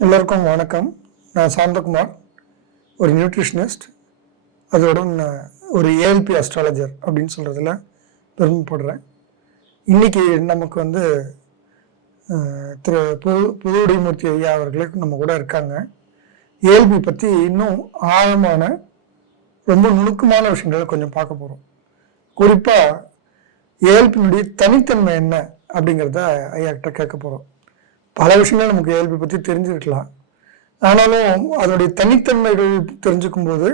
எல்லோருக்கும் வணக்கம். நான் சாந்தகுமார், ஒரு நியூட்ரிஷனிஸ்ட், அதோட ஒரு ஏஎல்பி அஸ்ட்ராலஜர் அப்படின்னு சொல்கிறதுல பெருமைப்படுறேன். இன்றைக்கி நமக்கு திரு புதுவுடைமூர்த்தி ஐயா அவர்களுக்கு நம்ம கூட இருக்காங்க. ஏஎல்பி பற்றி இன்னும் ஆழமான ரொம்ப நுணுக்கமான விஷயங்களை கொஞ்சம் பார்க்க போகிறோம். குறிப்பாக ஏஎல்பியினுடைய தனித்தன்மை என்ன அப்படிங்கிறத ஐயா கிட்ட கேட்க போகிறோம். பல விஷயங்கள் நமக்கு ஏஎல்பி பற்றி தெரிஞ்சிருக்கலாம், ஆனாலும் அதனுடைய தனித்தன்மைகள் தெரிஞ்சுக்கும் போது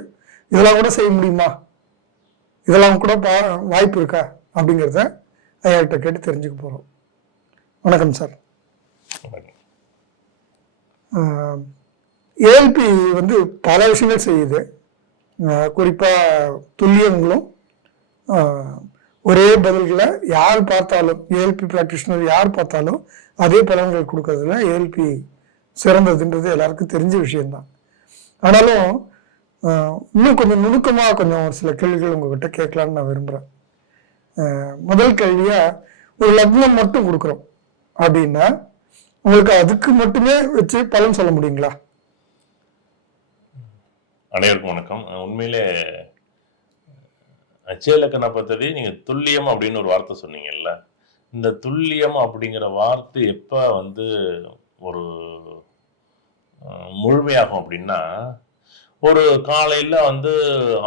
இதெல்லாம் கூட செய்ய முடியுமா, இதெல்லாம் கூட வாய்ப்பு இருக்கா அப்படிங்கிறத ஐயா கிட்ட கேட்டு தெரிஞ்சுக்க போகிறோம். வணக்கம் சார். ஏஎல்பி பல விஷயங்கள் செய்யுது. குறிப்பாக துல்லியங்களும் ஒரே பதில்களை யார் பார்த்தாலும், ஏஎல்பி ப்ராக்டிஷனர் யார் பார்த்தாலும் அதே பலன்கள் கொடுக்கறதுல ஏஎல்பி சிறந்ததுன்றது எல்லாருக்கும் தெரிஞ்ச விஷயம்தான். ஆனாலும் இன்னும் கொஞ்சம் நுணுக்கமாக கொஞ்சம் சில கேள்விகள் உங்ககிட்ட கேட்கலான்னு நான் விரும்புகிறேன். முதல் கேள்வியாக, ஒரு லக்னம் மட்டும் கொடுக்குறோம் அப்படின்னா உங்களுக்கு அதுக்கு மட்டுமே வச்சு பலன் சொல்ல முடியுங்களா? அனைவருக்கும் வணக்கம். உண்மையிலே அச்சயலக்கண பദ്ധதி நீங்கள் துல்லியம் அப்படின்னு ஒரு வார்த்தை சொன்னீங்கல்ல, இந்த துல்லியம் அப்படிங்கிற வார்த்தை எப்போ ஒரு முழுமையாகும் அப்படின்னா, ஒரு காலையில்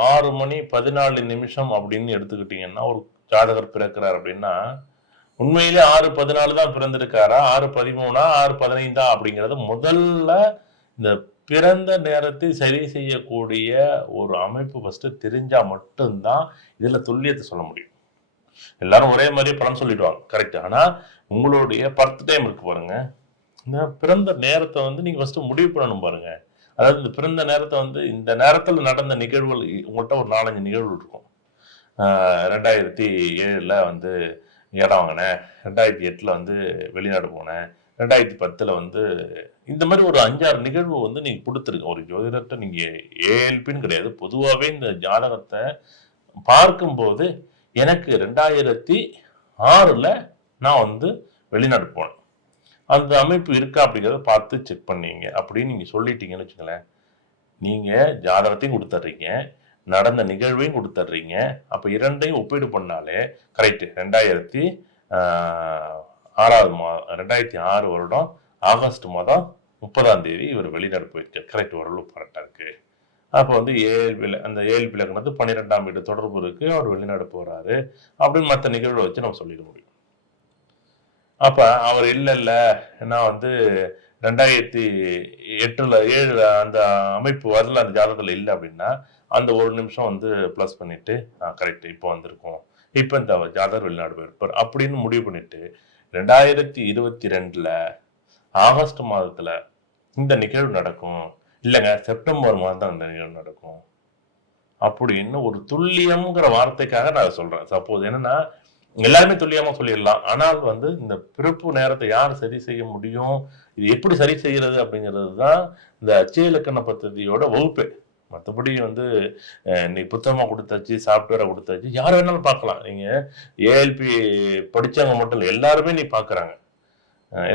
6 மணி 14 நிமிஷம் அப்படின்னு எடுத்துக்கிட்டிங்கன்னா, ஒரு ஜாதகர் பிறக்கிறார் அப்படின்னா உண்மையிலே 6:14 தான் பிறந்திருக்காரா, 6:13, 6:15 அப்படிங்கிறது முதல்ல இந்த பிறந்த நேரத்தை சரி செய்யக்கூடிய ஒரு அமைப்பு ஃபர்ஸ்ட் தெரிஞ்சா மட்டும்தான் இதுல துல்லியத்தை சொல்ல முடியும். எல்லாரும் ஒரே மாதிரி பலன் சொல்லிடுவாங்க, கரெக்ட். ஆனா உங்களுடைய பர்த் டைம் இருக்கு பாருங்க, இந்த பிறந்த நேரத்தை நீங்க ஃபர்ஸ்ட் முடிவு பண்ணணும் பாருங்க. அதாவது இந்த பிறந்த நேரத்தை இந்த நேரத்துல நடந்த நிகழ்வுகள் உங்கள்கிட்ட ஒரு 4-5 நிகழ்வுகள் இருக்கும். 2007 இடம் வாங்கினேன், 2008 வெளிநாடு போனேன், 2010 இந்த மாதிரி ஒரு 5-6 நிகழ்வு நீங்க கொடுத்துருங்க. ஒரு ஜோதிடத்தை நீங்க ஏஎல்பின்னு கிடையாது, பொதுவாகவே இந்த ஜாதகத்தை பார்க்கும்போது எனக்கு 2006 நான் வெளிநாடு போனேன், அந்த அமைப்பு இருக்கா அப்படிங்கிறத பார்த்து செக் பண்ணீங்க அப்படின்னு நீங்க சொல்லிட்டீங்கன்னு வச்சுங்களேன், நீங்க ஜாதகத்தையும் கொடுத்துட்றீங்க, நடந்த நிகழ்வையும் கொடுத்துட்றீங்க. அப்போ இரண்டையும் ஒப்பீடு பண்ணாலே கரெக்டு. 2006 வருடம் ஆகஸ்ட் மாதம் 30ஆம் தேதி இவர் வெளிநாடு போயிருக்கார், கரெக்ட். ஓரளவு கரெக்டாக இருக்கு. அப்போ அந்த ஏஎல்பி லக்னத்து 12ஆம் வீடு தொடர்பு இருக்கு, அவர் வெளிநாடு போறாரு அப்படின்னு மற்ற நிகழ்வை வச்சு நம்ம சொல்லிட முடியும். அப்ப அவர் இல்லை நான் 2008-7 அந்த அமைப்பு வரல, அந்த ஜாதகத்தில் இல்லை அப்படின்னா அந்த ஒரு நிமிஷம் ப்ளஸ் பண்ணிட்டு கரெக்ட் இப்போ வந்திருக்கோம், இப்போ இந்த ஜாதகர் வெளிநாடு போயிருப்பார் அப்படின்னு முடிவு பண்ணிட்டு 2022 ஆகஸ்ட் மாதத்துல இந்த நிகழ்வு நடக்கும், இல்லைங்க செப்டம்பர் மாதம் தான் இந்த நிகழ்வு நடக்கும் அப்படின்னு ஒரு துல்லியம்ங்கிற வார்த்தைக்காக நான் சொல்றேன். சப்போஸ் என்னன்னா எல்லாருமே துல்லியமா சொல்லிடலாம், ஆனால் இந்த பிறப்பு நேரத்தை யார் சரி செய்ய முடியும், இது எப்படி சரி செய்யறது அப்படிங்கிறது தான் இந்த அச்சய இலக்கண பദ്ധதியோட வகுப்பே. மற்றபடி நீ புத்தகமாக கொடுத்தாச்சு, சாஃப்ட்வேரை கொடுத்தாச்சு, யார் வேணாலும் பார்க்கலாம். நீங்க ஏஎல்பி படிச்சவங்க மட்டும் இல்லை, எல்லாருமே நீ பார்க்குறாங்க,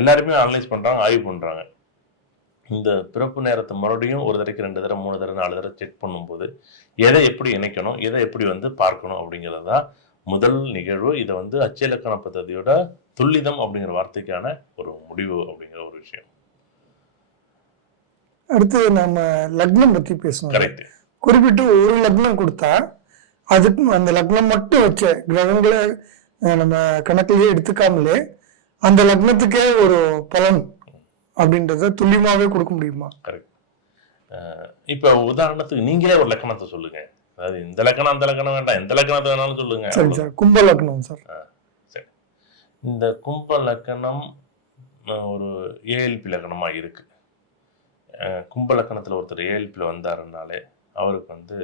எல்லாருமே அனலைஸ் பண்றாங்க, ஆய்வு பண்றாங்க. இந்த பிறப்பு நேரத்தை மறுபடியும் ஒரு தடவைக்கு 2 தடவை 3 தடவை 4 தடவை செக் பண்ணும்போது எதை எப்படி இணைக்கணும், எதை எப்படி பார்க்கணும் அப்படிங்கிறது தான் முதல் நிகழ்வு. இதை அச்சய இலக்கண பദ്ധதியோட துல்லிதம் அப்படிங்கிற வார்த்தைக்கான ஒரு முடிவு அப்படிங்கிற ஒரு விஷயம். அடுத்து நம்ம லக்னம் பத்தி பேசணும். கரெக்ட். குறிப்பிட்டு ஒரு லக்னம் கொடுத்தா அதுக்கு அந்த லக்னம் மட்டும் வச்ச கிரகங்களை நம்ம கணக்கிலேயே எடுத்துக்காமலே அந்த லக்னத்துக்கே ஒரு பலன் அப்படின்றத துல்லியமாவே கொடுக்க முடியுமா? கரெக்ட். இப்ப உதாரணத்துக்கு நீங்களே ஒரு லக்கணத்தை சொல்லுங்க. அதாவது இந்த லக்கணம் அந்த லக்கணம் வேண்டாம், எந்த லக்கணத்தை வேணாலும் சொல்லுங்க. சரி சார், கும்ப லக்னம் சார். சரி, இந்த கும்ப லக்கணம் ஒரு ஏஎல்பி லக்கணமா இருக்கு. கும்ப லக்கணத்துல ஒருத்தர் ஏஎல்பியில் வந்தாருனாலே அவருக்கு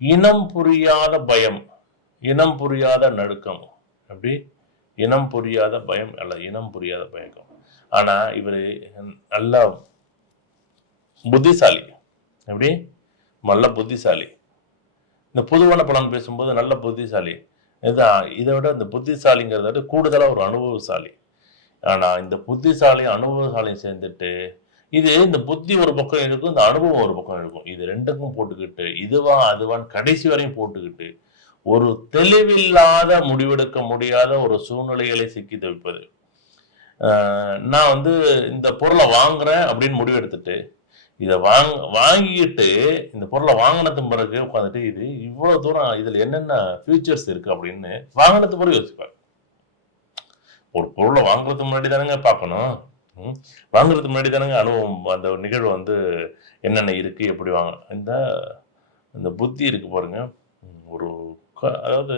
இனம் புரியாத பயம், இனம் புரியாத நடுக்கம், அப்படி இனம் புரியாத பயம் அல்ல இனம் புரியாத பயக்கம். ஆனா இவர் நல்ல புத்திசாலி, எப்படி நல்ல புத்திசாலி. இந்த பொதுவான பலன் பேசும்போது நல்ல புத்திசாலி, இதை விட இந்த புத்திசாலிங்கிறத விட கூடுதலாக ஒரு அனுபவசாலி. ஆனா இந்த புத்திசாலியும் அனுபவசாலியும் சேர்ந்துட்டு இது இந்த புத்தி ஒரு பக்கம் இருக்கும், இந்த அனுபவம் ஒரு பக்கம் இருக்கும். இது ரெண்டுக்கும் போட்டுக்கிட்டு இதுவா அதுவான்னு கடைசி வரையும் போட்டுக்கிட்டு ஒரு தெளிவில்லாத முடிவெடுக்க முடியாத ஒரு சூழ்நிலைகளை சிக்கி தவிப்பது. நான் வந்து இந்த பொருளை வாங்குறேன் அப்படின்னு முடிவெடுத்துட்டு இதை வாங்கிட்டு இந்த பொருளை வாங்கினது பிறகு உட்காந்துட்டு இது இவ்வளவு தூரம் இதுல என்னென்ன ஃபியூச்சர்ஸ் இருக்கு அப்படின்னு வாங்கினது பிறகு யோசிப்பார். ஒரு பொருளை வாங்குறதுக்கு முன்னாடி தானேங்க பார்க்கணும். வாங்குறதுக்கு முன்னாடி தானேங்க அனுபவம் அந்த நிகழ்வு வந்து என்னென்ன இருக்கு எப்படி வாங்க இந்த புத்தி இருக்கு பாருங்க. ஒரு அதாவது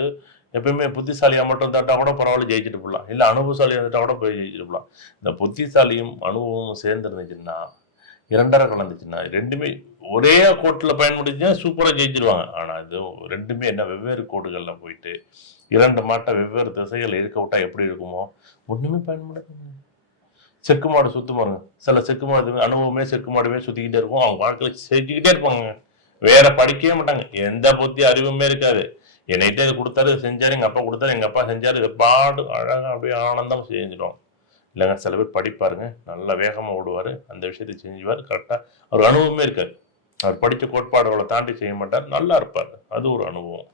எப்பயுமே புத்திசாலியா மட்டும் தட்டா கூட பரவாயில்ல ஜெயிச்சுட்டு போடலாம், இல்லை அனுபவசாலியா தட்டா கூட போய் ஜெயிச்சுட்டு போடலாம். இந்த புத்திசாலியும் அனுபவமும் சேர்ந்து இருந்துச்சுன்னா இரண்டரை கலந்துச்சுன்னா ரெண்டுமே ஒரே கோட்டில் பயன்படுத்தினா சூப்பராக ஜெயிச்சிருவாங்க. ஆனால் இது ரெண்டுமே என்ன வெவ்வேறு கோடுகளில் போயிட்டு இரண்டு மாட்டை வெவ்வேறு திசைகள் இருக்க விட்டா எப்படி இருக்குமோ ஒன்றுமே பயன்படுத்துங்க. செக்கு மாடு சுத்து பாருங்க, சில செக்கு மாடு அனுபவமே செக்கு மாடுமே சுத்திக்கிட்டே இருக்கும், அவங்க வாழ்க்கையில் செஞ்சுக்கிட்டே இருப்பாங்க, வேற படிக்கவே மாட்டாங்க, எந்த புத்தி அறிவுமே இருக்காது. என்னைகிட்ட இது கொடுத்தாரு செஞ்சாரு, எங்க அப்பா கொடுத்தாரு எங்க அப்பா செஞ்சாரு, இது பாடு அழகா அப்படியே ஆனந்தம் செஞ்சிடும். இல்லைங்க சில பேர் படிப்பாருங்க, நல்லா வேகமாக ஓடுவார், அந்த விஷயத்தை செஞ்சுவார் கரெக்டாக, அவர் அனுபவமே இருக்காது, அவர் படித்த கோட்பாடுகளை தாண்டி செய்ய மாட்டார், நல்லா இருப்பார், அது ஒரு அனுபவம்.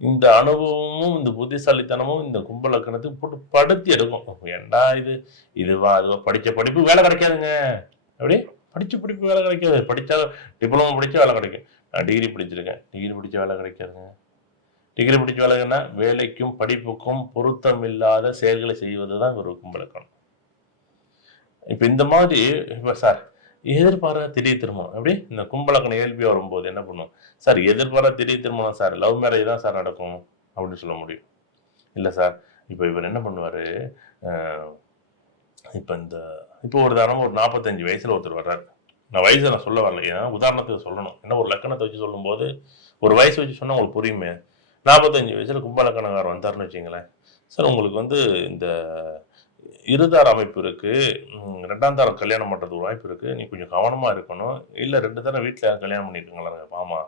இந்த அனுபவமும் இந்த புத்திசாலித்தனமும் இந்த கும்பலக்கணத்துக்கு போட்டு படுத்தி எடுக்கும். ஏண்டா இதுவா அதுவா, படித்த படிப்பு வேலை கிடைக்காதுங்க. எப்படி படித்த படிப்பு வேலை கிடைக்காது, படித்தா டிப்ளமோ படித்தா வேலை கிடைக்கும். நான் டிகிரி படிச்சிருக்கேன், டிகிரி படித்த வேலை கிடைக்காதுங்க. டிகிரி படித்த வேலைன்னா வேலைக்கும் படிப்புக்கும் பொருத்தம் இல்லாத செயல்களை செய்வது தான் ஒரு கும்பலக்கணம். இப்போ இந்த மாதிரி இப்போ சார் எதிர்பாரா திடீர் திருமணம், எப்படி இந்த கும்பலக்கணம் இயல்பி வரும்போது என்ன பண்ணுவோம், சார் எதிர்பாரா திடீர் திருமணம் சார், லவ் மேரேஜ் தான் சார் நடக்கும் அப்படின்னு சொல்ல முடியும். இல்லை சார் இப்போ இவர் என்ன பண்ணுவார், இப்போ ஒரு தரம் ஒரு 45 வயசில் ஒருத்தர் வர்றாரு. நான் வயசை நான் சொல்ல வரல, ஏன்னா உதாரணத்துக்கு சொல்லணும், ஏன்னா ஒரு லக்கணத்தை வச்சு சொல்லும்போது ஒரு வயசு வச்சு சொன்னால் உங்களுக்கு புரியுமே. 45 வயசில் கும்பலக்கணக்காரர் வந்தாருன்னு வச்சிங்களேன், சார் உங்களுக்கு வந்து இந்த இருதார அமைப்பு இருக்கு, 2ஆம் தாரம் கல்யாணம் பண்ணுறது வாய்ப்பு இருக்கு, நீ கொஞ்சம் கவனமா இருக்கணும். இல்லை 2 தரம் வீட்டில் கல்யாணம் பண்ணியிருக்கீங்களா, ஆமா.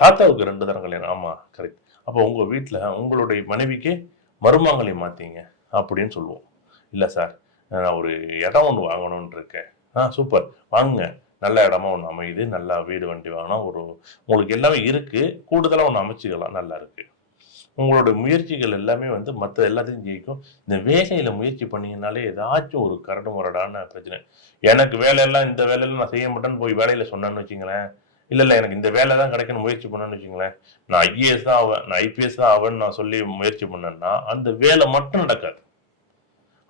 தாத்தாவுக்கு 2 தரம் கல்யாணம், ஆமா கரெக்ட். அப்போ உங்க வீட்டில் உங்களுடைய மனைவிக்கு மருமகளை மாத்தீங்க அப்படின்னு சொல்லுவோம். இல்லை சார் நான் ஒரு இடம் ஒன்று வாங்கணும்னு இருக்கேன். சூப்பர் வாங்குங்க, நல்ல இடமா ஒன்று அமையுது, நல்லா வீடு வண்டி வாங்கினா உங்களுக்கு எல்லாமே இருக்கு, கூடுதலாக ஒன்று அமைச்சிக்கலாம், நல்லா இருக்கு. உங்களோட முயற்சிகள் எல்லாமே வந்து மற்ற எல்லாத்தையும் ஜெயிக்கும். இந்த வேலையில முயற்சி பண்ணீங்கனாலே ஏதாச்சும் ஒரு கரடு முரடான பிரச்சனை. எனக்கு வேலையெல்லாம் இந்த வேலையெல்லாம் நான் செய்ய மாட்டேன்னு போய் வேலையில சொன்னேன்னு வச்சுங்களேன், இல்லை எனக்கு இந்த வேலை தான் கிடைக்கணும் முயற்சி பண்ணேன்னு வச்சுங்களேன், நான் ஐஏஎஸ் தான் ஆவேன், நான் ஐபிஎஸ் தான் ஆவேன்னு நான் சொல்லி முயற்சி பண்ணேன்னா அந்த வேலை மட்டும் நடக்காது.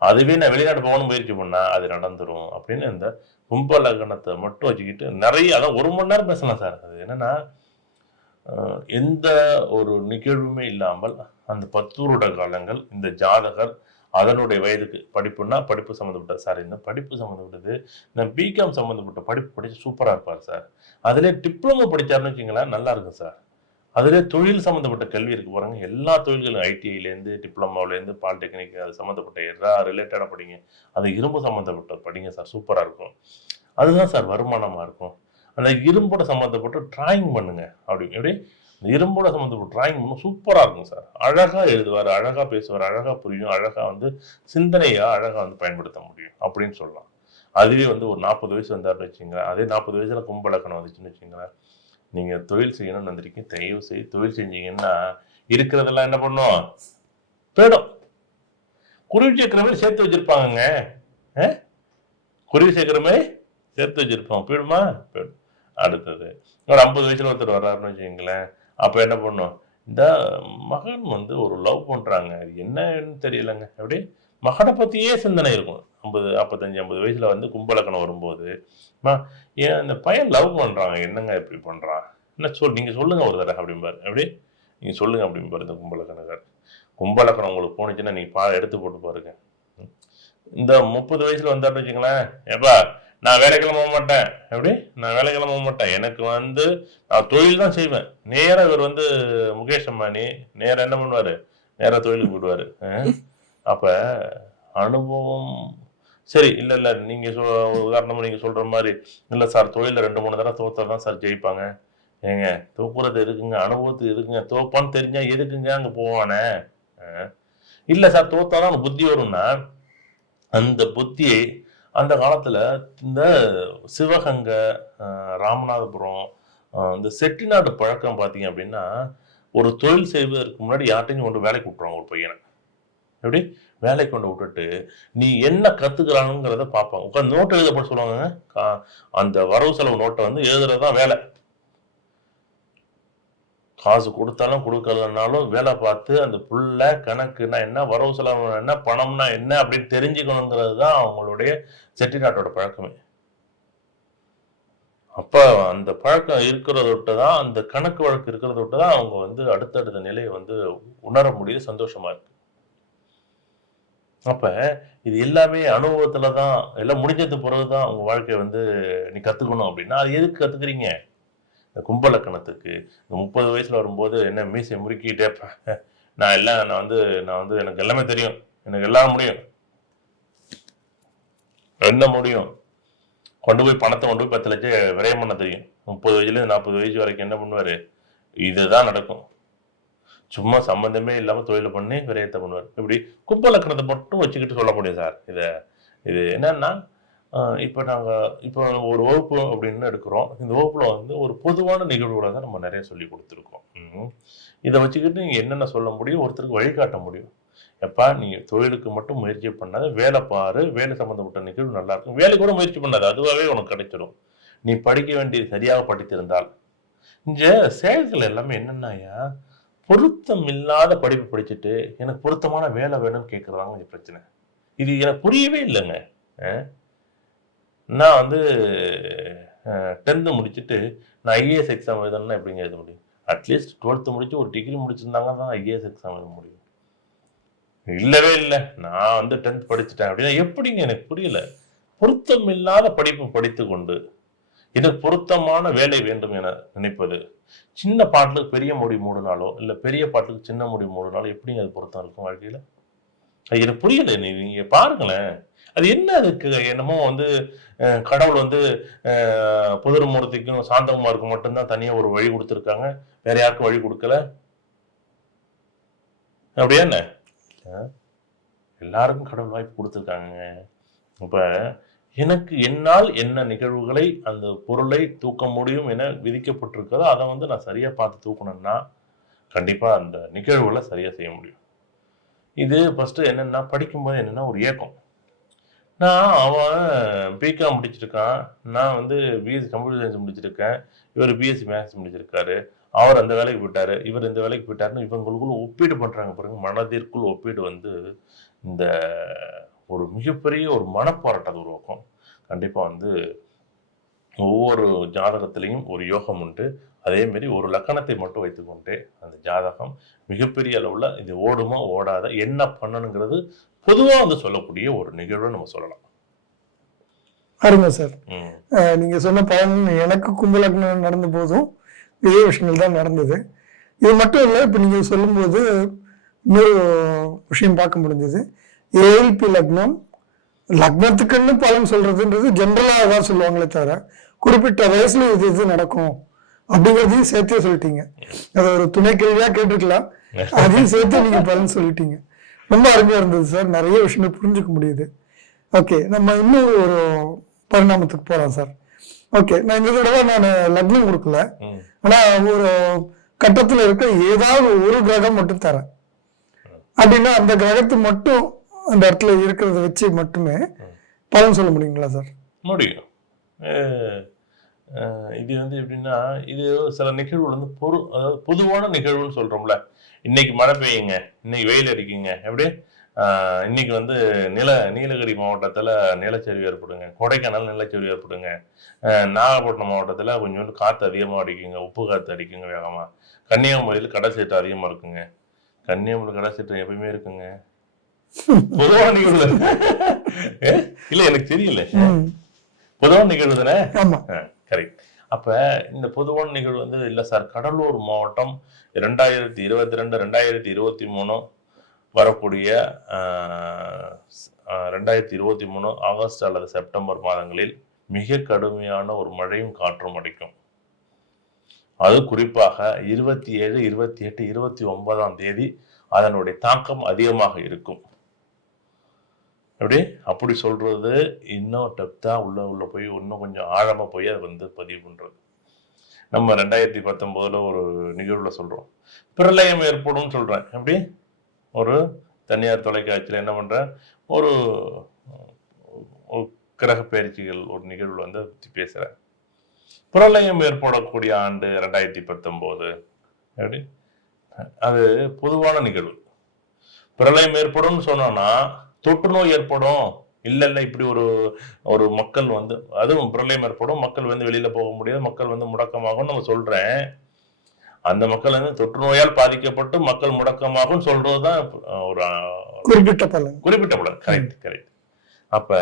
அதுவே நான் வெளிநாடு போகணும்னு முயற்சி பண்ணா அது நடந்துடும் அப்படின்னு இந்த கும்பலக்கணத்தை மட்டும் வச்சுக்கிட்டு நிறைய, அதான் 1 மணி நேரம் பேசலாம் சார். அது என்னன்னா எந்த ஒரு நிகழ்வுமே இல்லாமல் அந்த 10 வருட காலங்கள் இந்த ஜாதகர் அதனுடைய வயதுக்கு படிப்புன்னா படிப்பு சம்மந்தப்பட்ட சார், இந்த படிப்பு சம்மந்தப்பட்டது இந்த பிகாம் சம்மந்தப்பட்ட படிப்பு படித்து சூப்பராக இருப்பார் சார், அதிலே டிப்ளமோ படித்தாருன்னு வச்சிங்களேன் நல்லா இருக்கும் சார். அதிலே தொழில் சம்மந்தப்பட்ட கல்வி இருக்கு பாருங்க, எல்லா தொழில்களும் ஐடிஐலேருந்து டிப்ளமோலேருந்து பாலிடெக்னிக் அது சம்மந்தப்பட்ட எல்லா ரிலேட்டடாக படிங்க, அது இரும்பு சம்மந்தப்பட்ட படிங்க சார், சூப்பராக இருக்கும். அதுதான் சார் வருமானமாக இருக்கும். அந்த இரும்போட சம்மந்தப்பட்ட டிராயிங் பண்ணுங்க, எப்படி இரும்போட சம்மந்தப்பட்ட டிராயிங் பண்ணும் சூப்பராக இருக்கும் சார். அழகாக எழுதுவார், அழகாக பேசுவார், அழகாக புரியும், அழகாக வந்து சிந்தனையாக அழகாக வந்து பயன்படுத்த முடியும் அப்படின்னு சொல்லலாம். அதுவே வந்து ஒரு 40 வயசு வந்தாருன்னு வச்சுங்களேன், அதே 40 வயசுல கும்பலக்கணம் வந்துச்சுன்னு வச்சுங்களேன், நீங்கள் தொழில் செய்யணும்னு வந்திருக்கீங்க, தயவு செய்து தொழில் செஞ்சீங்கன்னா இருக்கிறதெல்லாம் என்ன பண்ணும் போயிடும். குருவி சேர்க்கிற மாதிரி சேர்த்து வச்சிருப்பாங்க, குருவி சேர்க்கிற மாதிரி சேர்த்து வச்சிருப்பாங்க, போயிடுமா போயிடும். அடுத்தது ஒரு 50 வயசுல ஒருத்தர் வர்றாருன்னு வச்சுங்களேன், அப்போ என்ன பண்ணும், இந்த மகன் வந்து ஒரு லவ் பண்ணுறாங்க, அது என்னன்னு தெரியலைங்க, எப்படி மகனை பற்றியே சிந்தனை இருக்கும். 45 வயசுல வந்து கும்பலக்கணம் வரும்போது ஏன் இந்த பையன் லவ் பண்ணுறாங்க, என்னங்க இப்படி பண்ணுறான், என்ன நீங்கள் சொல்லுங்க ஒரு தடவை அப்படிம்பாரு, எப்படி நீங்கள் சொல்லுங்க அப்படிம்பாரு இந்த கும்பலக்கணக்கார். கும்பலக்கணம் உங்களுக்கு போனுச்சுன்னா நீங்கள் எடுத்து போட்டு பாருங்க. இந்த 30 வயசுல வந்தாருன்னு வச்சுங்களேன், ஏப்பா நான் வேலைக்கிழமை போக மாட்டேன், எப்படி நான் வேலைக்கிழமை போக மாட்டேன், எனக்கு வந்து நான் தொழில் தான் செய்வேன். நேராக இவர் வந்து முகேஷ் அம்பானி நேராக என்ன பண்ணுவார், நேராக தொழிலுக்கு போயிடுவார். அப்போ அனுபவம் சரி, இல்லை நீங்கள் உதாரணமாக நீங்கள் சொல்கிற மாதிரி இல்லை சார் தொழிலில் 2-3 தடவை தோத்தா தான் சார் ஜெயிப்பாங்க. ஏங்க தோக்குறது எதுக்குங்க, அனுபவத்துக்கு எதுக்குங்க, தோப்பான்னு தெரிஞ்சா எதுக்குங்க அங்கே போவானே. இல்லை சார் தோத்தாதான் புத்தி வரும்னா அந்த புத்தியை அந்த காலத்துல இந்த சிவகங்கை, ராமநாதபுரம், இந்த செட்டிநாடு பழக்கம் பார்த்தீங்க அப்படின்னா, ஒரு தொழில் செய்வதற்கு முன்னாடி யார்ட்டையும் கொண்டு வேலைக்கு விட்டுருவாங்க ஒரு பையனை. எப்படி? வேலைக்கு கொண்டு விட்டுட்டு, நீ என்ன கத்துக்கிறானுங்கிறத பார்ப்பாங்க. உட்கார்ந்து நோட் எழுத போட சொல்லுவாங்கங்க. அந்த வரவு செலவு நோட்ட வந்து எழுதுறது தான் வேலை. காசு குடுத்தாலும், குடுக்கலனாலும் வேலை பார்த்து, அந்த புள்ள கணக்குன்னா என்ன, வரவு செலவுனா என்ன, பணம்னா என்ன அப்படின்னு தெரிஞ்சுக்கணுங்கிறது தான் அவங்களுடைய செட்டிநாட்டோட பழக்கமே. அப்ப அந்த பழக்கம் இருக்கிறத விட்டு தான், அந்த கணக்கு வழக்கு இருக்கிறத விட்டு தான் அவங்க வந்து அடுத்தடுத்த நிலைய வந்து உணர முடியுது, சந்தோஷமா இருக்கு. அப்ப இது எல்லாமே அனுபவத்துல தான், எல்லாம் முடிஞ்சது பிறகு தான் உங்க வாழ்க்கைய வந்து நீ கத்துக்கணும் அப்படின்னா, அது எதுக்கு கத்துக்கிறீங்க? இந்த கும்பலக்கணத்துக்கு. இந்த 30 வயசுல வரும்போது என்ன மீசைய முறுக்கிட்டே நான் வந்து எனக்கு எல்லாமே தெரியும். எனக்கு எல்லாம் முடியும். என்ன முடியும்? கொண்டு போய் பணத்த கொண்டு போய் 10 லட்சம் விரயம் பண்ண தெரியும். 30 வயசுலேருந்து 40 வயசு வரைக்கும் என்ன பண்ணுவாரு? இதுதான் நடக்கும். சும்மா சம்மந்தமே இல்லாம தொழில பண்ணி விரயத்த பண்ணுவாரு. இப்படி கும்பலக்கணத்த மட்டும் வச்சுக்கிட்டு சொல்ல முடியும் சார். இது என்னன்னா, இப்போ ஒரு வகுப்பு அப்படின்னு எடுக்கிறோம். இந்த வகுப்புல வந்து ஒரு பொதுவான நிகழ்வுகள தான் நம்ம நெறைய சொல்லிக் குடுத்துருக்கோம். இத வச்சுக்கிட்டு நீங்க என்னென்ன சொல்ல முடியும்? ஒருத்தருக்கு வழிகாட்ட முடியும். எப்பா நீ தொழிலுக்கு மட்டும் முயற்சி பண்ணாத, வேலை பாரு. வேலை சம்மந்தப்பட்ட நிகழ்வு நல்லா இருக்கும். வேலை கூட முயற்சி பண்ணாத. அதுவாவே உனக்கு கிடைச்சிடும். நீ படிக்க வேண்டியது சரியாக படித்திருந்தால். இங்க செயல்கள் எல்லாமே என்னன்னாய்யா, பொருத்தம் இல்லாத படிப்பு படிச்சுட்டு, எனக்கு பொருத்தமான வேலை வேணும்னு கேட்கறதாங்க இங்க பிரச்சனை. இது எனக்கு புரியவே இல்லங்க. அ நான் வந்து 10th முடிச்சுட்டு, நான் ஐஏஎஸ் எக்ஸாம் எழுதணும்னா எப்படிங்க எழுத முடியும்? அட்லீஸ்ட் 12th முடிச்சு ஒரு டிகிரி முடிச்சிருந்தாங்க தான் ஐஏஎஸ் எக்ஸாம் எழுத முடியும். இல்லவே இல்ல. நான் வந்து 10th படிச்சுட்டேன் அப்படின்னா எப்படிங்க எனக்கு புரியல. பொருத்தம் இல்லாத படிப்பு படித்துக்கொண்டு, எனக்கு பொருத்தமான வேலை வேண்டும் என நினைப்பது. சின்ன பாட்டுக்கு பெரிய முடி மூடுனாலோ, இல்ல பெரிய பாட்டுக்கு சின்ன முடி மூடுனாலோ எப்படிங்க அது பொருத்தம் இருக்கும் வாழ்க்கையில? அது எனக்கு புரியல. நீங்க பாருங்களேன். அது என்ன அதுக்கு என்னமோ வந்து கடவுள் வந்து புதர்மூர்த்திக்கும், சாந்தகுமாருக்கும் மட்டும் தான் தனியா ஒரு வழி குடுத்துருக்காங்க. வேற யாருக்கும் வழி குடுக்கல. அப்படியா என்ன? அ எல்லாருக்கும் கடவுள் வாய்ப்பு குடுத்துருக்காங்கங்க. அப்ப எனக்கு என்னால் என்ன நிகழ்வுகளை, அந்த பொருளை தூக்க முடியும் என விதிக்கப்பட்டிருக்கிறதோ, அத வந்து நான் சரியா பார்த்து தூக்குனேன்னா, கண்டிப்பா அந்த நிகழ்வுகள சரியா செய்ய முடியும். இது ஃபர்ஸ்ட்டு என்னன்னா, படிக்கும்போது என்னன்னா ஒரு ஏக்கம். அவன் பிகாம் முடிச்சிருக்கான். நான் வந்து பிஎஸ்சி கம்ப்யூட்டர் சயன்ஸ் முடிச்சிருக்கேன். இவரு பிஎஸ்சி மேத்ஸ் முடிச்சிருக்காரு. அவர் அந்த வேலைக்கு போயிட்டாரு. இவர் இந்த வேலைக்கு போயிட்டாருன்னு இவங்களுக்குள்ள ஒப்பீடு பண்றாங்க பாருங்க. மனதிற்குள் ஒப்பீடு வந்து இந்த ஒரு மிகப்பெரிய ஒரு மனப்போராட்டத்தை உருவாக்கும். கண்டிப்பா வந்து ஒவ்வொரு ஜாதகத்திலயும் ஒரு யோகம் உண்டு. அதே மாரி ஒரு லக்கணத்தை மட்டும் வைத்துக்கொண்டு, அந்த ஜாதகம் மிகப்பெரிய அளவுல இது ஓடுமா? ஓடாதா? என்ன பண்ணணுங்கிறது பொதுவா வந்து சொல்லக்கூடிய ஒரு நிகழ்வுன்னு நம்ம சொல்லலாம். அருமை சார். ம். நீங்க சொன்ன பலன் எனக்கு கும்பலக்னம் நடந்த போதும் இதே விஷயங்கள் தான் நடந்தது. இது மட்டும் இல்ல, இப்ப நீங்க சொல்லும்போது இன்னொரு விஷயம் பார்க்க முடிஞ்சது. ஏஎல்பி லக்னம், லக்னத்துக்குன்னு பலன் சொல்றதுன்றது ஜென்ரலா தான் சொல்லுவாங்களே தவிர, குறிப்பிட்ட வயசுல இது நடக்கும் அப்படிங்கிறதையும் சேர்த்தே சொல்லிட்டீங்க. அதை ஒரு துணை கேள்வியா கேட்டிருக்கலாம். அதையும் சேர்த்து நீங்க பலன் சொல்லிட்டீங்க. ரொம்ப அருமையா இருந்தது சார். நிறைய விஷயங்கள் புரிஞ்சுக்க முடியுது. ஓகே, நம்ம இன்னொரு ஒரு பரிணாமத்துக்கு போறோம் சார். ஓகே, நான் இந்த தடவை நான் லக்னம் கொடுக்கல. ஆனா ஒரு கட்டத்துல இருக்க ஏதாவது ஒரு கிரகம் மட்டும் தரேன் அப்படின்னா, அந்த கிரகத்தை மட்டும் அந்த இடத்துல இருக்கிறத வச்சு மட்டுமே பலன் சொல்ல முடியுங்களா சார்? முடியும். இது வந்து எப்படின்னா, இது சில நிகழ்வுகள் வந்து அதாவது பொதுவான நிகழ்வுன்னு சொல்றோம்ல. இன்னைக்கு மழை பெய்யுங்க, இன்னைக்கு வெயில் அடிக்குங்க. எப்படி? இன்னைக்கு வந்து நீலகிரி மாவட்டத்துல நிலச்சரிவு ஏற்படுங்க. கொடைக்கானல் நிலச்சரிவு ஏற்படுங்க. நாகப்பட்டினம் மாவட்டத்துல கொஞ்சோண்டு காத்து அதிகமா அடிக்குங்க. உப்பு காத்து அடிக்குங்க வேகமா. கன்னியாகுமரியில கடல் சீற்றம் அதிகமா இருக்குங்க. கன்னியாகுமரி கடல் சீற்றம் எப்பயுமே இருக்குங்க. பொதுவான நிகழ்வு இல்ல எனக்கு தெரியல. பொதுவான நிகழ்வு தானே? கரெக்ட். அப்ப இந்த பொதுவான நிகழ்வு வந்து இல்ல சார், கடலூர் மாவட்டம் 2022, 2023 வரக்கூடிய 2023 ஆகஸ்ட் அல்லது செப்டம்பர் மாதங்களில் மிக கடுமையான ஒரு மழையும் காற்றும் அடிக்கும். அது குறிப்பாக 27, 28, 29ஆம் தேதி அதனுடைய தாக்கம் அதிகமாக இருக்கும். எப்படி அப்படி சொல்றது இன்னும் டெப்தா உள்ள போய் இன்னும் கொஞ்சம் ஆழமா போய் அதை வந்து பதிவு பண்றது. நம்ம 2019 ஒரு நிகழ்வுல சொல்றோம், பிரளயம் ஏற்படும் சொல்றேன். எப்படி ஒரு தனியார் தொலைக்காட்சியில் என்ன பண்றேன், ஒரு ஒரு கிரக பயிற்சிகள் ஒரு நிகழ்வுல வந்து பத்தி பேசுறேன். பிரளயம் ஏற்படக்கூடிய ஆண்டு 2019. எப்படி அது பொதுவான நிகழ்வு. பிரளயம் ஏற்படும் சொன்னோம்னா தொற்று நோய் ஏற்படும், இல்ல இப்படி ஒரு ஒரு மக்கள் வந்து அதுவும் பிரளயம் ஏற்படும், மக்கள் வந்து வெளியில போக முடியாது, மக்கள் வந்து முடக்கமாகும் நம்ம சொல்றேன். அந்த மக்கள் வந்து தொற்று நோயால் பாதிக்கப்பட்டு மக்கள் முடக்கமாகும் சொல்றதுதான் ஒரு குறிப்பிட்ட பலன். குறிப்பிட்ட பலன். Correct correct. அப்ப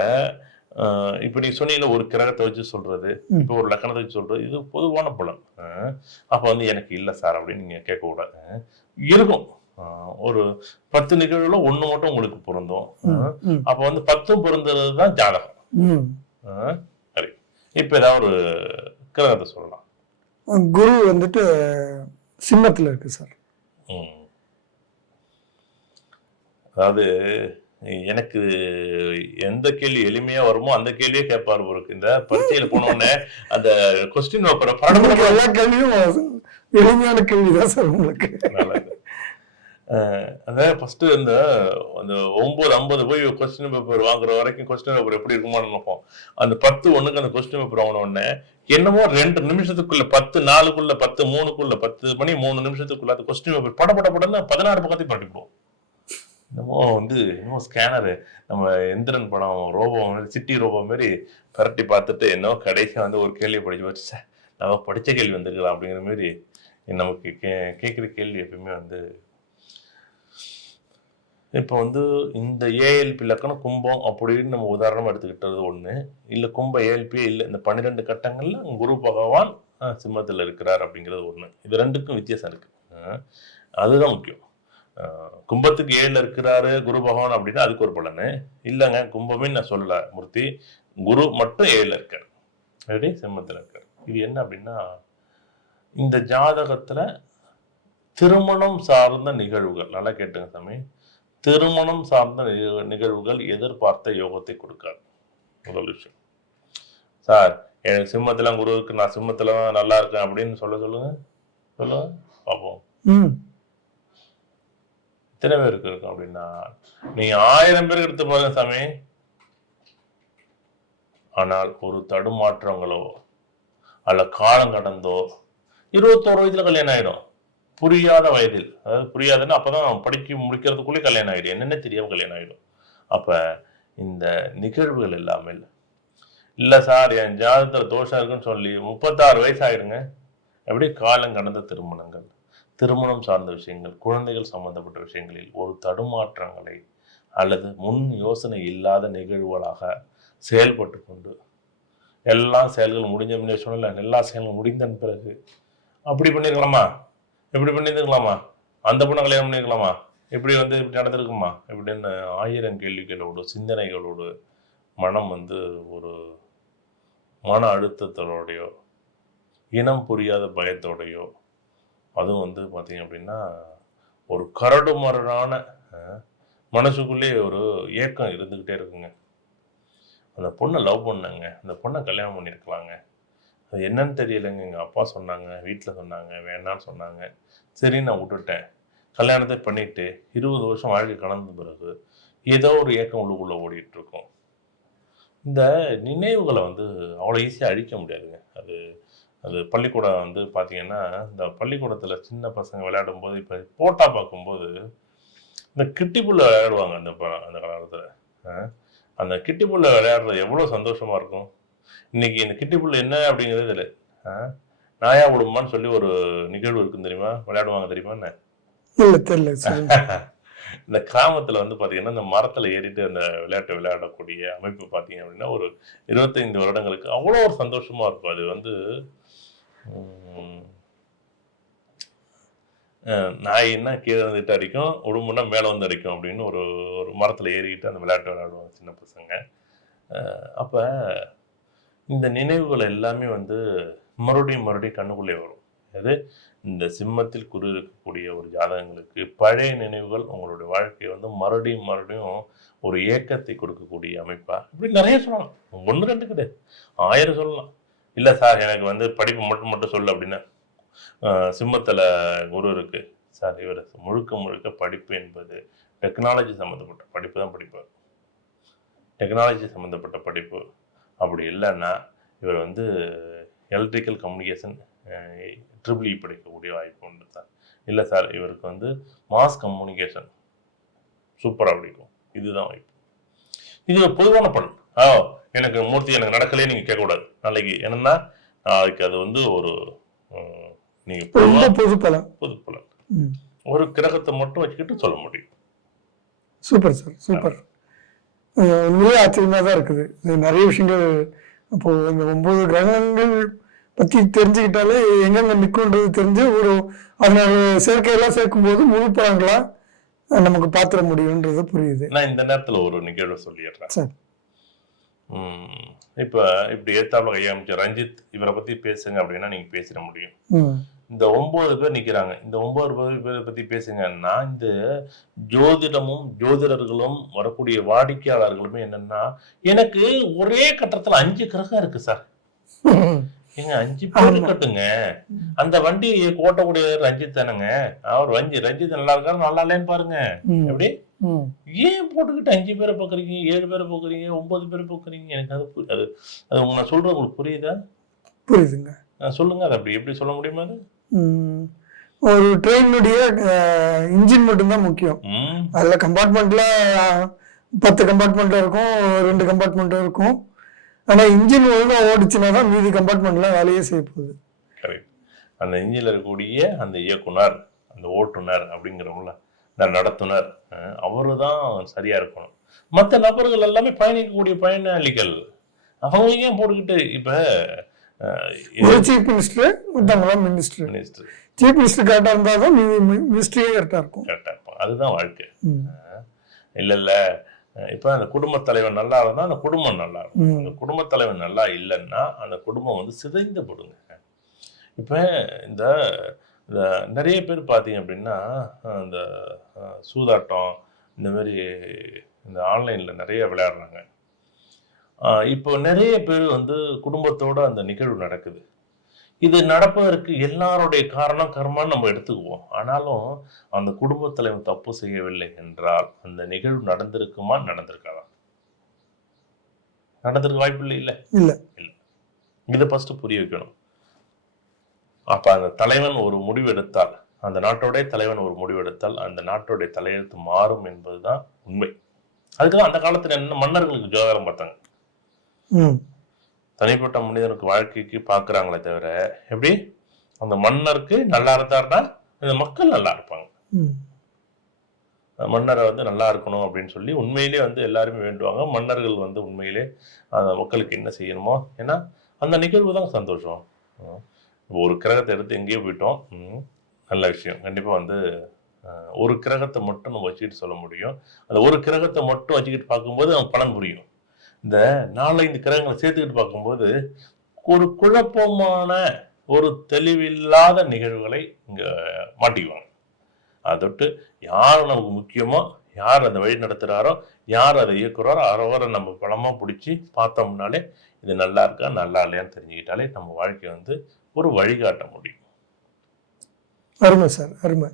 இப்ப நீ சொன்னீங்க ஒரு கிரகத்தை வச்சு சொல்றது, இப்ப ஒரு லக்கணத்தை வச்சு சொல்றது, இது பொதுவான பலன். அப்ப வந்து எனக்கு இல்ல சார் அப்படின்னு நீங்க கேட்க கூடாது. இருக்கும் ஒரு 10 நிகழ்வுல 1 மட்டும் உங்களுக்கு பொருந்தும். அப்ப வந்து 10 பொருந்ததுதான் ஜாதகம். சரி, இப்ப ஏதாவது ஒரு கிரகத்தை சொல்லலாம். குரு வந்துட்டு சிம்மத்துல இருக்கு சார். அதாவது எனக்கு எந்த கேள்வி எளிமையா வருமோ அந்த கேள்வியே கேட்பாரு பொருக்கு. இந்த பரீட்சையில போன உடனே அந்த கொஸ்டின் பேப்பரை எல்லா கேள்வியும் எளிமையான கேள்விதான் சார் உங்களுக்கு. அந்த ஃபர்ஸ்ட் இந்த 9:50 போய் கொஸ்டின் பேப்பர் வாங்குற வரைக்கும் கொஸ்டின் பேப்பர் எப்படி இருக்குமான்னு நினைப்போம். அந்த 10:01 அந்த கொஸ்டின் பேப்பர் வாங்கின உடனே என்னமோ 2 நிமிஷத்துக்குள்ள 10:04 10:03 10 மணி 3 நிமிஷத்துக்குள்ள அந்த கொஸ்டின் பேப்பர் படப்படன்னு 16 பக்கத்தையும் பரட்டிவிடுவோம். என்னமோ ஸ்கேனரு நம்ம எந்திரன் படம் ரோபோ மாதிரி சிட்டி ரோபோ மாதிரி பரட்டி பார்த்துட்டு என்னவோ கடைசியாக வந்து ஒரு கேள்வியை படிச்சு வச்சு நம்ம படித்த கேள்வி வந்துருக்கலாம் அப்படிங்கிற மாதிரி நமக்கு கேட்குற கேள்வி எப்பயுமே வந்து இப்போ வந்து இந்த ஏஎல்பி லக்கணம் கும்பம் அப்படின்னு நம்ம உதாரணமாக எடுத்துக்கிட்டது ஒன்று, இல்லை கும்ப ஏஎல்பியே இல்லை, இந்த 12 கட்டங்களில் குரு பகவான் சிம்மத்தில் இருக்கிறார் அப்படிங்கிறது ஒன்று. இது ரெண்டுக்கும் வித்தியாசம் இருக்கு. அதுதான் முக்கியம். கும்பத்துக்கு 7 இருக்கிறாரு குரு பகவான் அப்படின்னா அதுக்கு ஒரு பலனு இல்லைங்க. கும்பமே நான் சொல்லல மூர்த்தி, குரு மட்டும் 7 இருக்காரு, ரெடி சிம்மத்தில் இருக்காரு. இது என்ன அப்படின்னா இந்த ஜாதகத்துல திருமணம் சார்ந்த நிகழ்வுகள், நல்லா கேட்டுங்க சாமி, திருமணம் சார்ந்த நிகழ்வுகள் எதிர்பார்த்த யோகத்தை கொடுக்காது. முதல் விஷயம். சார் எனக்கு சிம்மத்துல குரு இருக்கு, நான் சிம்மத்துல நல்லா இருக்கேன் அப்படின்னு சொல்லுங்க பார்ப்போம். எத்தனை பேருக்கு இருக்கும் அப்படின்னா நீங்க 1000 பேருக்கு எடுத்து பாருங்க சாமி. ஆனால் ஒரு தடுமாற்றங்களோ அல்ல காலம் கடந்தோ 21 வயதுல கல்யாணம் ஆயிடும். புரியாத வயதில், அதாவது புரியாதுன்னா அப்பதான் படிக்க முடிக்கிறதுக்குள்ளே கல்யாணம் ஆயிடும், என்னென்ன தெரியாம கல்யாணம் ஆயிடும். அப்ப இந்த நிகழ்வுகள் எல்லாமே இல்ல சார் என் ஜாதகத்துல தோஷம் இருக்குன்னு சொல்லி 36 வயசு ஆயிடுங்க. எப்படி காலம் கடந்த திருமணங்கள், திருமணம் சார்ந்த விஷயங்கள், குழந்தைகள் சம்பந்தப்பட்ட விஷயங்களில் ஒரு தடுமாற்றங்களை அல்லது முன் யோசனை இல்லாத நிகழ்வுகளாக செயல்பட்டு கொண்டு எல்லா செயல்கள் முடிஞ்ச முன்னே சொன்னல, எல்லா செயல்களும் முடிந்த பிறகு அப்படி பண்ணிருக்கலாமா, எப்படி பண்ணிருக்கலாமா, அந்த பொண்ணை கல்யாணம் பண்ணிருக்கலாமா, இப்படி வந்து இப்படி நடந்திருக்குமா இப்படின்னு 1000 கேள்விகளோடு சிந்தனைகளோடு மனம் வந்து ஒரு மன அழுத்தத்தோடையோ இனம் புரியாத பயத்தோடையோ, அதுவும் வந்து பார்த்தீங்க அப்படின்னா ஒரு கரடு மரடான மனசுக்குள்ளே ஒரு ஏக்கம் இருந்துக்கிட்டே இருக்குங்க. அந்த பொண்ணை லவ் பண்ணாங்க, அந்த பொண்ணை கல்யாணம் பண்ணியிருக்கலாங்க, அது என்னன்னு தெரியலைங்க. எங்கள் அப்பா சொன்னாங்க, வீட்டில் சொன்னாங்க, வேணான்னு சொன்னாங்க, சரி நான் விட்டுட்டேன். கல்யாணத்தை பண்ணிட்டு 20 வருஷம் வாழ்க்கை கடந்த பிறகு ஏதோ ஒரு ஏக்கம் உள்ளுக்குள்ளே ஓடிட்டு இருக்கும். இந்த நினைவுகளை வந்து அவ்வளோ ஈஸியாக அழிக்க முடியாதுங்க. அது அது பள்ளிக்கூடம் வந்து பார்த்தீங்கன்னா இந்த பள்ளிக்கூடத்தில் சின்ன பசங்க விளையாடும் போது இப்போ போட்டா பார்க்கும்போது இந்த கிட்டிப்புள்ள விளையாடுவாங்க. அந்த காலத்தில் அந்த கிட்டிப்புள்ள விளையாடுறது எவ்வளோ சந்தோஷமா இருக்கும். இன்னைக்கு இந்த கிட்டிப்புள்ள என்ன அப்படிங்கிறது இல்லை. நாயா விடுமான்னு சொல்லி ஒரு நிகழ்வு இருக்குன்னு தெரியுமா, விளையாடுவாங்க தெரியுமா என்ன? இந்த கிராமத்துல வந்து பாத்தீங்கன்னா இந்த மரத்துல ஏறிட்டு அந்த விளையாட்டு விளையாடக்கூடிய அமைப்பு பாத்தீங்க அப்படின்னா ஒரு 25 வருடங்களுக்கு அவ்வளோ ஒரு சந்தோஷமா இருக்கும். அது வந்து நாயின்னா கீழே வந்துட்டு அடிக்கும், உடம்புனா மேலே வந்து அடிக்கும் அப்படின்னு ஒரு ஒரு மரத்துல ஏறிக்கிட்டு அந்த விளையாட்டு விளையாடுவாங்க சின்ன பசங்க. அப்ப இந்த நினைவுகள் எல்லாமே வந்து மறுபடியும் கண்ணுக்குள்ளே வரும். அது இந்த சிம்மத்தில் குரு இருக்கக்கூடிய ஒரு ஜாதகங்களுக்கு பழைய நினைவுகள் உங்களுடைய வாழ்க்கையை வந்து மறுபடியும் மறுபடியும் ஒரு ஏக்கத்தை கொடுக்கக்கூடிய அமைப்பா இப்படி நிறைய சொல்லலாம். 1 2 கிடையாது, 1000 சொல்லலாம். இல்லை சார் எனக்கு வந்து படிப்பு மட்டும் மட்டும் சொல்லு அப்படின்னா சிம்மத்தில் குரு இருக்கு சார், இவர் முழுக்க முழுக்க படிப்பு என்பது டெக்னாலஜி சம்மந்தப்பட்ட படிப்பு தான் படிப்பார். டெக்னாலஜி சம்மந்தப்பட்ட படிப்பு அப்படி இல்லைன்னா இவர் வந்து எலக்ட்ரிக்கல் கம்யூனிகேஷன் ட்ரிபிள் படிக்கக்கூடிய வாய்ப்பு உண்டு சார். இல்லை சார் இவருக்கு வந்து மாஸ் கம்யூனிகேஷன் சூப்பராக பிடிக்கும், இதுதான் வாய்ப்பு. இது ஒரு பொதுவான பலன். எனக்கு மூர்த்தி எனக்கு நடக்கலே நீங்கள் கேட்கக்கூடாது நாளைக்கு. என்னன்னா நாளைக்கு அது வந்து ஒரு நீங்கள் பொது பலன் ஒரு கிரகத்தை மட்டும் வச்சுக்கிட்டு சொல்ல முடியும். Super sir, super. உண்மையிலே ஆச்சரியமாக தான் இருக்குது. நிறைய விஷயங்கள் இப்போ இந்த 9 கிரகங்கள் பற்றி தெரிஞ்சுக்கிட்டாலே எங்கெங்க நிற்கும்ன்றது தெரிஞ்சு ஒரு அதனோட சேர்க்கையெல்லாம் சேர்க்கும்போது முழு பலன்களாக நமக்கு பார்த்துட முடியுன்றது புரியுது. நான் இந்த நேரத்தில் ஒரு நிகழ்வை சொல்லிடுறேன் சார். இப்போ இப்படி ஏத்தாப்புல கையாமிச்ச ரஞ்சித் இவரை பற்றி பேசுங்க அப்படின்னா நீங்கள் பேசிட முடியும். இந்த 9 பேர் நிற்கிறாங்க, இந்த 9 பேரை பற்றி பேசுங்கன்னா இந்த ஜோதிடமும் ஜோதிடர்களும் வரக்கூடிய வாடிக்கையாளர்களுமே என்னன்னா எனக்கு ஒரே கட்டத்தில் 5 கிரகம் இருக்கு சார். ஏங்க 5 பேர் இருக்கட்டுங்க, அந்த வண்டி ஓட்டக்கூடிய ரஞ்சித் தானேங்க, அவர் ரஞ்சித் நல்லா இருக்காரு நல்லா இல்லைன்னு பாருங்க. எப்படி ஏன் போட்டுக்கிட்டு 5 பேரை பார்க்குறீங்க, 7 பேரை பார்க்குறீங்க, 9 பேரை பார்க்குறீங்க? எனக்கு அது அது நான் சொல்றது உங்களுக்கு புரியுதா? புரியுதுங்க. சொல்லுங்க, அது அப்படி எப்படி சொல்ல முடியுமா? அது ஒரு ட்ரெயினுடைய இன்ஜின் மட்டும்தான் முக்கியம். அதுல கம்பார்ட்மெண்ட்ல 10 கம்பார்ட்மெண்ட் இருக்கும், 2 கம்பார்ட்மெண்ட் இருக்கும். ஆனா இன்ஜின் ஒழுங்கா ஓடிச்சுன்னா தான் மீதி கம்பார்ட்மெண்ட்லாம் வேலையே செய்ய போகுது. கரெக்ட். அந்த இன்ஜின்ல இருக்கக்கூடிய அந்த இயக்குனர், அந்த ஓட்டுநர் அப்படிங்கிறவங்கள, இந்த நடத்துனர், அவரு தான் சரியா இருக்கணும். மற்ற நபர்கள் எல்லாமே பயணிக்கக்கூடிய பயனாளிகள், அவங்களையும் ஏன் போட்டுக்கிட்டு இப்ப சீஃப் மினிஸ்டர் மற்றவங்களாம் மினிஸ்டர் சீஃப் மினிஸ்டர் கரெக்டா இருந்தா தான் மினிஸ்ட்ரியே கரெக்டா இருக்கும். அதுதான் வாழ்க்கை. இல்ல இப்ப அந்த குடும்ப தலைவன் நல்லா இருந்தா அந்த குடும்பம் நல்லா இருக்கும். அந்த குடும்ப தலைவன் நல்லா இல்லைன்னா அந்த குடும்பம் வந்து சிதைந்து போடுங்க. இப்ப இந்த நிறைய பேர் பார்த்தீங்க அப்படின்னா இந்த சூதாட்டம் இந்த மாதிரி இந்த ஆன்லைன்ல நிறைய விளையாடுறாங்க. இப்போ நிறைய பேர் வந்து குடும்பத்தோட அந்த நிகழ்வு நடக்குது. இது நடப்பதற்கு எல்லாருடைய காரணம் கர்மான்னு நம்ம எடுத்துக்குவோம். ஆனாலும் அந்த குடும்ப தலைவன் தப்பு செய்யவில்லை என்றால் அந்த நிகழ்வு நடந்திருக்குமா நடந்திருக்காதா? நடந்திருக்க வாய்ப்பு இல்லை. இல்லை. இதை ஃபர்ஸ்ட் புரிய வைக்கணும். அப்ப அந்த தலைவன் ஒரு முடிவு எடுத்தால், அந்த நாட்டோடைய தலைவன் ஒரு முடிவு எடுத்தால் அந்த நாட்டோடைய தலையெழுத்து மாறும் என்பதுதான் உண்மை. அதுக்குதான் அந்த காலத்துல என்ன மன்னர்களுக்கு ஜோதிடம் பார்த்தாங்க. தனிப்பட்ட மனிதனுக்கு வாழ்க்கைக்கு பார்க்குறாங்களே தவிர எப்படி அந்த மன்னருக்கு நல்லா இருந்தாருன்னா இந்த மக்கள் நல்லா இருப்பாங்க. மன்னரை வந்து நல்லா இருக்கணும் அப்படின்னு சொல்லி உண்மையிலே வந்து எல்லாருமே வேண்டுவாங்க. மன்னர்கள் வந்து உண்மையிலே அந்த மக்களுக்கு என்ன செய்யணுமோ, ஏன்னா அந்த நிகழ்வு தான் சந்தோஷம். ஒரு கிரகத்தை எடுத்து எங்கேயோ போயிட்டோம், நல்ல விஷயம். கண்டிப்பாக வந்து ஒரு கிரகத்தை மட்டும் நம்ம வச்சுக்கிட்டு சொல்ல முடியும். அந்த ஒரு கிரகத்தை மட்டும் வச்சுக்கிட்டு பார்க்கும்போது அவங்க பலன் புரியும். இந்த 4-5 கிரகங்களை சேர்த்துக்கிட்டு பார்க்கும்போது ஒரு குழப்பமான ஒரு தெளிவில்லாத நிகழ்வுகளை இங்க மாட்டிக்குவாங்க. அதை தொட்டு யார் நமக்கு முக்கியமோ, யார் அந்த வழி நடத்துறாரோ, யார் அதை இயக்குறாரோ அவரை நம்ம பலமா பிடிச்சி பார்த்தோம்னாலே இது நல்லா இருக்கா நல்லா இல்லையான்னு தெரிஞ்சுக்கிட்டாலே நம்ம வாழ்க்கையை வந்து ஒரு வழிகாட்ட முடியும். அருமை சார், அருமை.